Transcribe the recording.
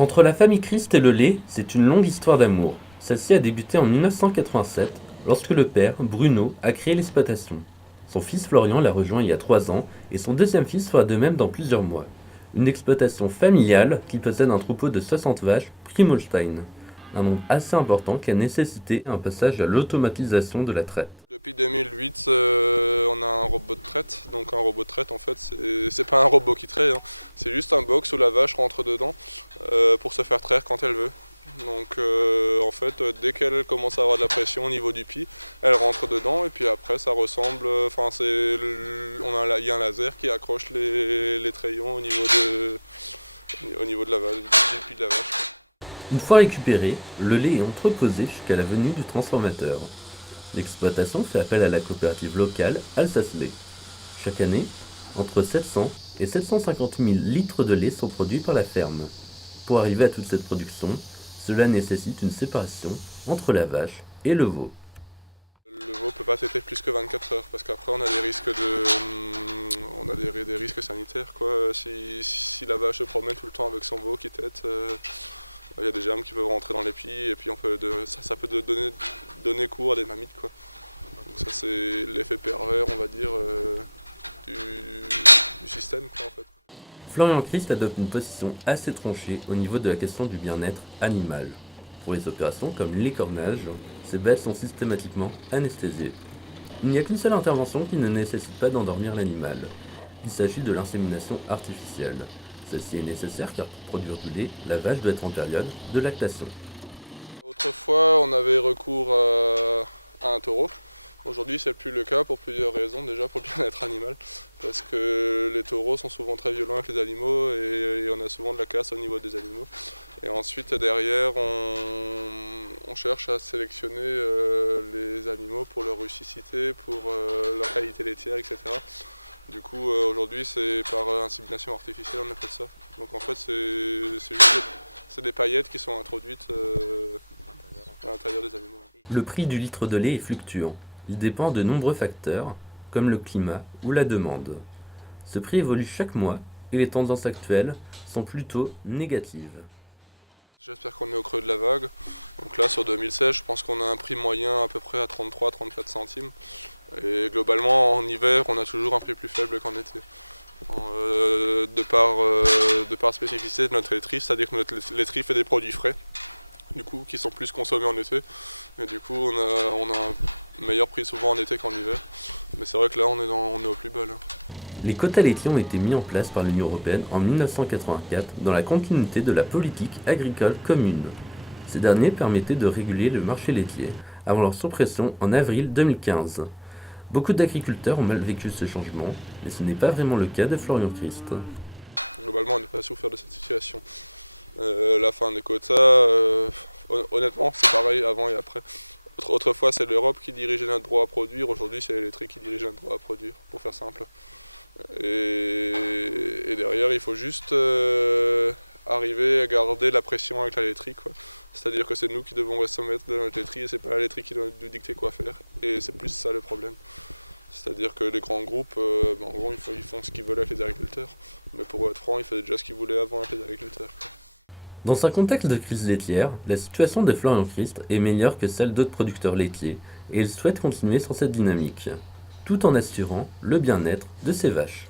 Entre la famille Christ et le lait, c'est une longue histoire d'amour. Celle-ci a débuté en 1987, lorsque le père, Bruno, a créé l'exploitation. Son fils Florian l'a rejoint il y a 3 ans, et son deuxième fils fera de même dans plusieurs mois. Une exploitation familiale qui possède un troupeau de 60 vaches, Primolstein. Un nombre assez important qui a nécessité un passage à l'automatisation de la traite. Depuis 2008, on a un robot de traite. Donc un robot de traite, en fait, c'est pas un robot qui traite, hein. C'est juste un box où la vache rentre dedans pour se faire traire quand elle veut. Donc en fait, dès qu'elle commence à avoir de la pression au niveau du pied, elle rentre dedans et puis après ça ressemble. Enfin, il y a un laser qui accroche les trayons au niveau de la vache, du pied de la vache, quoi. Une fois récupéré, le lait est entreposé jusqu'à la venue du transformateur. L'exploitation fait appel à la coopérative locale Alsace-Lait. Chaque année, entre 700 et 750 000 litres de lait sont produits par la ferme. Pour arriver à toute cette production, cela nécessite une séparation entre la vache et le veau. Le veau peut pas téter plus que 24 heures parce qu'après on a des risques des risques sanitaires, quoi. Si la vache se promène tout le temps avec son veau qui tète, il y a des germes qui peuvent rentrer dans les pieds et puis ça peut donner cours à des mammites, quoi. Donc ça c'est l'effet pervers, on va dire, du, du système, quoi, en fait. Florian Christ adopte une position assez tranchée au niveau de la question du bien-être animal. Pour les opérations comme l'écornage, ces bêtes sont systématiquement anesthésiées. Il n'y a qu'une seule intervention qui ne nécessite pas d'endormir l'animal. Il s'agit de l'insémination artificielle. Celle-ci est nécessaire car pour produire du lait, la vache doit être en période de lactation. Autrefois on avait recours à un taureau. Aujourd'hui, c'est plus le cas pour plusieurs raisons. Déjà pour le bien-être animal, parce que les taureaux sont souvent très violents avec les animaux et on a souvent de la casse au niveau des animaux. Et ensuite, derrière, on cherche à sélectionner les animaux pour leur rusticité, pour leur qualité laitière, etc. Du coup, aujourd'hui, c'est par insémination artificielle, on appelle ça. Donc en fait, c'est des paillettes qui sont introduites à l'intérieur des animaux. Le prix du litre de lait est fluctuant. Il dépend de nombreux facteurs, comme le climat ou la demande. Ce prix évolue chaque mois et les tendances actuelles sont plutôt négatives. J'espère qu'on est au creux de la vague. Donc là, sur 2016, je pense qu'on a un prix moyen à peu près à 33-34 centimes. Et globalement, en hiver, on a toujours un prix plus faible qu'en été. De par spécificité de notre laiterie, c'est-à-dire que notre laiterie fait des produits frais, du coup, qui sont plus consommés en été. Et du coup, on a un meilleur prix souvent en été qu'en hiver. Mais c'est vrai que là, on est au plus bas, là. Les quotas laitiers ont été mis en place par l'Union européenne en 1984 dans la continuité de la politique agricole commune. Ces derniers permettaient de réguler le marché laitier avant leur suppression en avril 2015. Beaucoup d'agriculteurs ont mal vécu ce changement, mais ce n'est pas vraiment le cas de Florian Christ. Globalement, on n'a pas souffert de cette situation. La fin des quotas, honnêtement, c'est pareil avant et après. Autrefois, c'est l'Europe qui dirigeait notre droit à produire, aujourd'hui, c'est l'électrique qui dirige notre droit à produire, pour faire simple. Et derrière, il faut juste arriver à garder la pression avec la laiterie, quoi. C'est-à-dire que c'est nous qui devons se mettre dans notre laiterie et c'est pas la laiterie qui doit nous dicter quoi faire. Et c'est plus ça le problème. C'est-à-dire que les grands groupes, en gros, ils font ce qu'ils veulent avec les agriculteurs. Mais pour être franc, ils faisaient déjà ce qu'ils voulaient avant avec les agriculteurs. Dans un contexte de crise laitière, la situation de Florian Christ est meilleure que celle d'autres producteurs laitiers, et il souhaite continuer sur cette dynamique, tout en assurant le bien-être de ses vaches.